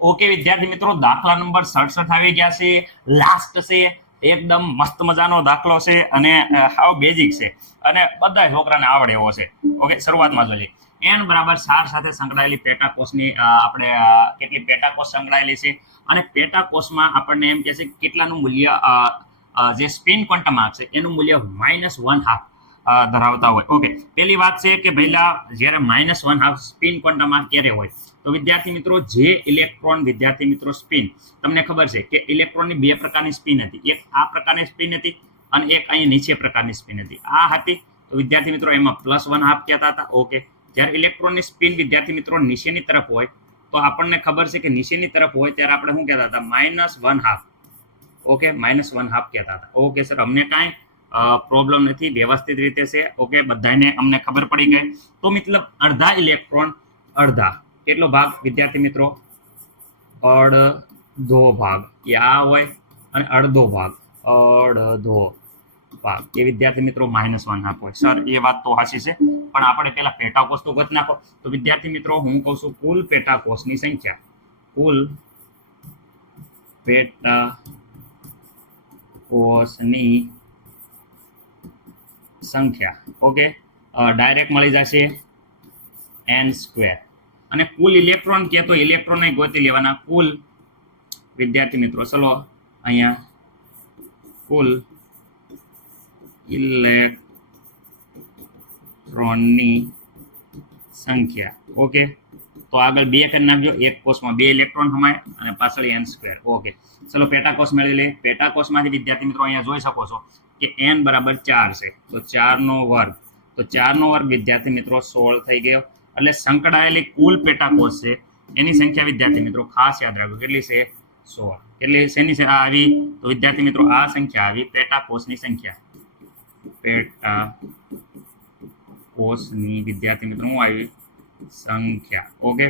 Okay વિદ્યાર્થી મિત્રો, દાખલા નંબર 67 આવી ગયા છે. લાસ્ટ છે, એકદમ મસ્ત મજાનો દાખલો છે અને હાવ બેઝિક છે અને બધા છોકરાને આવડે એવો છે. ઓકે, શરૂઆતમાં જોઈએ n બરાબર 4 સાથે સંકળાયેલી પેટાકોષની આપણે કેટલી પેટાકોષ સંકળાયેલી છે અને પેટાકોષમાં આપણને એમ કહે છે કે કેટલાનું મૂલ્ય જે સ્પિન ક્વોન્ટમ આર્ક છે એનું મૂલ્ય -1/2 ધરાવતા હોય. ઓકે, પહેલી વાત છે કે પહેલા જ્યારે -1/2 સ્પિન ક્વોન્ટમ આર્ક ક્યારે હોય? તો વિદ્યાર્થી મિત્રો, જે ઇલેક્ટ્રોન વિદ્યાર્થી મિત્રો સ્પિન, તમને ખબર છે કે ઇલેક્ટ્રોનની બે પ્રકારની સ્પિન હતી. એક આ પ્રકારની સ્પિન હતી અને એક અહીં નીચે પ્રકારની સ્પિન હતી. આ હતી તો વિદ્યાર્થી મિત્રો એમાં +1/2 કહેતા હતા. ઓકે, જ્યારે ઇલેક્ટ્રોનની સ્પિન વિદ્યાર્થી મિત્રો નીચેની તરફ હોય તો આપણને ખબર છે કે નીચેની તરફ હોય ત્યારે આપણે શું કહેતા હતા? -1/2. ઓકે, -1/2 કહેતા હતા. ઓકે સર, અમને કાંઈ પ્રોબ્લેમ નથી, વ્યવસ્થિત રીતે છે. ઓકે, બધાને અમને ખબર પડી ગઈ. તો મતલબ અડધા ઇલેક્ટ્રોન, અડધા કેટલો ભાગ વિદ્યાર્થી મિત્રો? અડધો ભાગ એ આ હોય અને અડધો ભાગ એ વિદ્યાર્થી મિત્રો -1/2 હોય. સર એ વાત તો સાચી છે, પણ આપણે પેલા પેટાકોષ તો ગત નાખો. તો વિદ્યાર્થી મિત્રો હું કહું છું કુલ પેટાકોષની સંખ્યા, કુલ પેટાકોષની સંખ્યા. ઓકે, ડાયરેક્ટ મળી જશે n². અને કુલ ઇલેક્ટ્રોન કે તો ઇલેક્ટ્રોન ગોતી લેવાના. કુલ વિદ્યાર્થી મિત્રો ચલો અહીંયા કુલ ઇલેક્ટ્રોનની સંખ્યા. ઓકે, તો આગળ 2 કરી નાખજો. એક કોષમાં 2 ઇલેક્ટ્રોન સમાય અને પાછળ n². ઓકે, ચલો પેટાકોષ મેળવી લે. પેટાકોષમાંથી વિદ્યાર્થી મિત્રો અહીંયા જોઈ શકો છો કે n બરાબર 4 છે, તો 4નો વર્ગ, તો 4નો વર્ગ વિદ્યાર્થી મિત્રો 16 થઈ ગયો. એટલે સંકળાયેલી કુલ પેટાકોષ છે એની સંખ્યા વિદ્યાર્થી મિત્રો ખાસ યાદ રાખજો, કેટલી છે? 16. એટલે શેની છે આ આવી? તો વિદ્યાર્થી મિત્રો આ સંખ્યા આવી પેટાકોષની સંખ્યા. પેટાકોષની વિદ્યાર્થી મિત્રો શું આવી? સંખ્યા. ઓકે,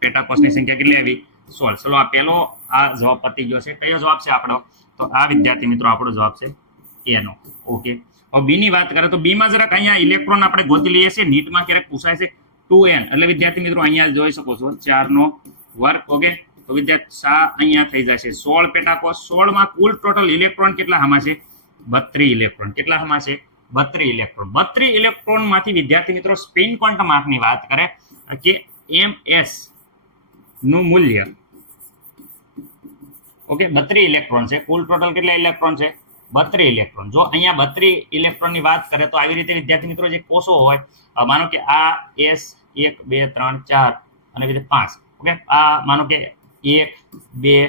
પેટાકોષની સંખ્યા કેટલી આવી? 16. ચલો આ પહેલો આ જવાબ પતી ગયો છે. કયો જવાબ છે આપણો? તો આ વિદ્યાર્થી મિત્રો આપણો જવાબ છે એનો. ઓકે, હવે બી ની વાત કરીએ તો બી માં જરાક અહીંયા ઇલેક્ટ્રોન આપણે ગોતી લઈએ છીએ. નીટમાં ક્યારેક પૂછાય છે 2n, એટલે વિદ્યાર્થી મિત્રો અહીંયા જોઈ શકો છો 4નો વર્ગ. ઓકે, તો વિદ્યાર્થી અહીંયા થઈ જશે 16 પેટાકોષ. 16 માં કુલ ટોટલ ઇલેક્ટ્રોન કેટલા આમાં છે? 32 ઇલેક્ટ્રોન. કેટલા આમાં છે? 32 ઇલેક્ટ્રોન. 32 ઇલેક્ટ્રોન માંથી વિદ્યાર્થી મિત્રો સ્પિન ક્વોન્ટમ આર્કની વાત કરે કે ms નું મૂલ્ય. ઓકે, 32 ઇલેક્ટ્રોન છે. કુલ ટોટલ કેટલા ઇલેક્ટ્રોન છે? 32 ઇલેક્ટ્રોન. જો અહીંયા 32 ઇલેક્ટ્રોનની વાત કરે તો આવી રીતે વિદ્યાર્થી મિત્રો જે કોષો હોય, માનો કે આ S 1 2 3 4 અને બીજે 5. ઓકે, આ માનો કે 1 2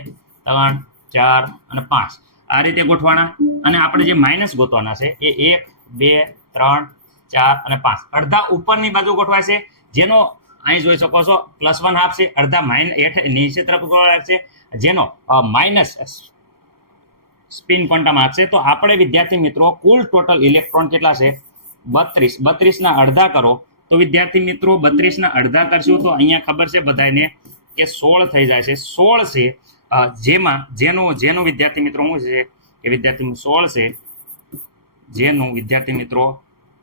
3 4 અને 5 આ રીતે ગોઠવાના. અને આપણે જે માઇનસ ગોતવાના છે એ 1 2 3 4 અને 5 અડધા ઉપરની બાજુ ગોઠવાય છે, જેનો અહીં જોઈ શકો છો +1/2 છે. અડધા નીચે તરફ ગોઠવાય છે, જેનો માઇનસ સ્પિન ક્વોન્ટમ આર્ક છે. તો આપણે વિદ્યાર્થી મિત્રો કુલ ટોટલ ઇલેક્ટ્રોન કેટલા છે? 32. 32ના અડધા કરો તો વિદ્યાર્થી મિત્રો 32ના અડધા કરશું તો અહીંયા ખબર છે બધાને કે 16 થઈ જાય છે. 16 છે જેનું વિદ્યાર્થી મિત્રો શું છે કે વિદ્યાર્થી 16 છે જેનું વિદ્યાર્થી મિત્રો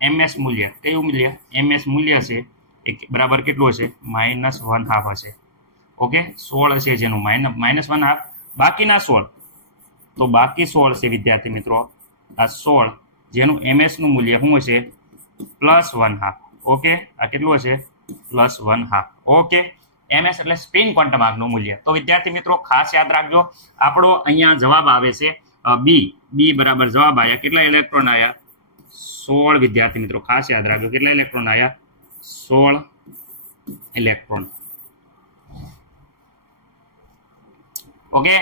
ms મૂલ્ય, કયું મૂલ્ય? ms મૂલ્ય છે એ બરાબર કેટલું હશે? -1/2 હશે. ઓકે, 16 છે જેનું -1/2. બાકીના 16, તો બાકી 16 છે વિદ્યાર્થી મિત્રો આ 16 જેનું ms નું મૂલ્ય શું હશે? +1/2. ઓકે, આ કેટલું હશે? +1/2. ઓકે, ms એટલે સ્પિન ક્વોન્ટમ આર્કનું મૂલ્ય. તો વિદ્યાર્થી મિત્રો ખાસ યાદ રાખજો, આપણો અહીંયા જવાબ આવે છે બી બરાબર જવાબ આવ્યા. કેટલા ઇલેક્ટ્રોન આવ્યા? 16 વિદ્યાર્થી મિત્રો ખાસ યાદ રાખજો. કેટલા ઇલેક્ટ્રોન આવ્યા? 16 ઇલેક્ટ્રોન. ઓકે.